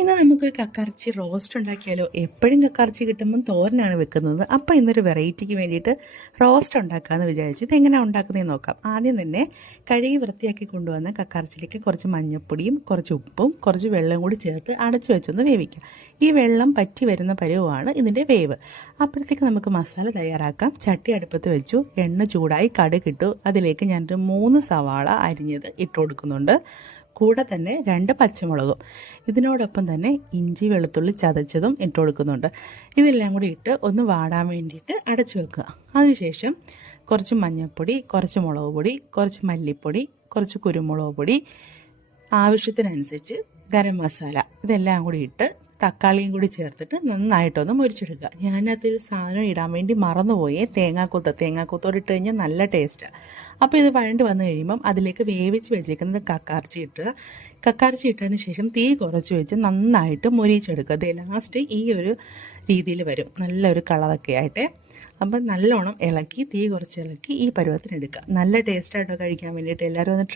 ഇന്ന് നമുക്കൊരു കക്കറച്ചി റോസ്റ്റ് ഉണ്ടാക്കിയാലോ. എപ്പോഴും കക്കറച്ചി കിട്ടുമ്പം തോരനാണ് വെക്കുന്നത്. അപ്പോൾ ഇന്നൊരു വെറൈറ്റിക്ക് വേണ്ടിയിട്ട് റോസ്റ്റ് ഉണ്ടാക്കാമെന്ന് വിചാരിച്ചു. ഇതെങ്ങനെയാണ് ഉണ്ടാക്കുന്നതെന്ന് നോക്കാം. ആദ്യം തന്നെ കഴുകി വൃത്തിയാക്കി കൊണ്ടുവന്ന കക്കറച്ചിലേക്ക് കുറച്ച് മഞ്ഞൾപ്പൊടിയും കുറച്ച് ഉപ്പും കുറച്ച് വെള്ളം കൂടി ചേർത്ത് അടച്ചു വെച്ചൊന്ന് വേവിക്കാം. ഈ വെള്ളം പറ്റി വരുന്ന പരുവമാണ് ഇതിൻ്റെ വേവ്. അപ്പോഴത്തേക്ക് നമുക്ക് മസാല തയ്യാറാക്കാം. ചട്ടി അടുപ്പത്ത് വെച്ചു, എണ്ണ ചൂടായി, കടുകിട്ടു. അതിലേക്ക് ഞാനൊരു 3 സവാള അരിഞ്ഞത് ഇട്ട് കൊടുക്കുന്നുണ്ട്. കൂടെ തന്നെ 2 പച്ചമുളകും, ഇതിനോടൊപ്പം തന്നെ ഇഞ്ചി വെളുത്തുള്ളി ചതച്ചതും ഇട്ട് കൊടുക്കുന്നുണ്ട്. ഇതെല്ലാം കൂടി ഇട്ട് ഒന്ന് വാടാൻ വേണ്ടിയിട്ട് അടച്ചു വെക്കുക. അതിനുശേഷം കുറച്ച് മഞ്ഞൾപ്പൊടി, കുറച്ച് മുളക് പൊടി, കുറച്ച് മല്ലിപ്പൊടി, കുറച്ച് കുരുമുളക് പൊടി, ആവശ്യത്തിനനുസരിച്ച് ഗരം മസാല, ഇതെല്ലാം കൂടി ഇട്ട് തക്കാളിയും കൂടി ചേർത്തിട്ട് നന്നായിട്ടൊന്ന് മുരിച്ചെടുക്കുക. ഞാനതൊരു സാധനം ഇടാൻ വേണ്ടി മറന്നുപോയേ, തേങ്ങാക്കൊത്തോട് ഇട്ട് കഴിഞ്ഞാൽ നല്ല ടേസ്റ്റാണ്. അപ്പോൾ ഇത് വഴണ്ട് വന്നു കഴിയുമ്പം അതിലേക്ക് വേവിച്ച് വെച്ചേക്കുന്നത് കക്കറച്ചി ഇട്ടുക. കക്കറച്ചി ഇട്ടതിന് ശേഷം തീ കുറച്ച് വെച്ച് നന്നായിട്ട് മുരിച്ചെടുക്കുക. അത് ലാസ്റ്റ് ഈ ഒരു രീതിയിൽ വരും, നല്ലൊരു കളറൊക്കെ ആയിട്ട്. അപ്പം നല്ലോണം ഇളക്കി, തീ കുറച്ച് ഇളക്കി ഈ പരുവത്തിന് എടുക്കുക. നല്ല ടേസ്റ്റായിട്ടോ കഴിക്കാൻ വേണ്ടിയിട്ട്. എല്ലാവരും ഒന്ന്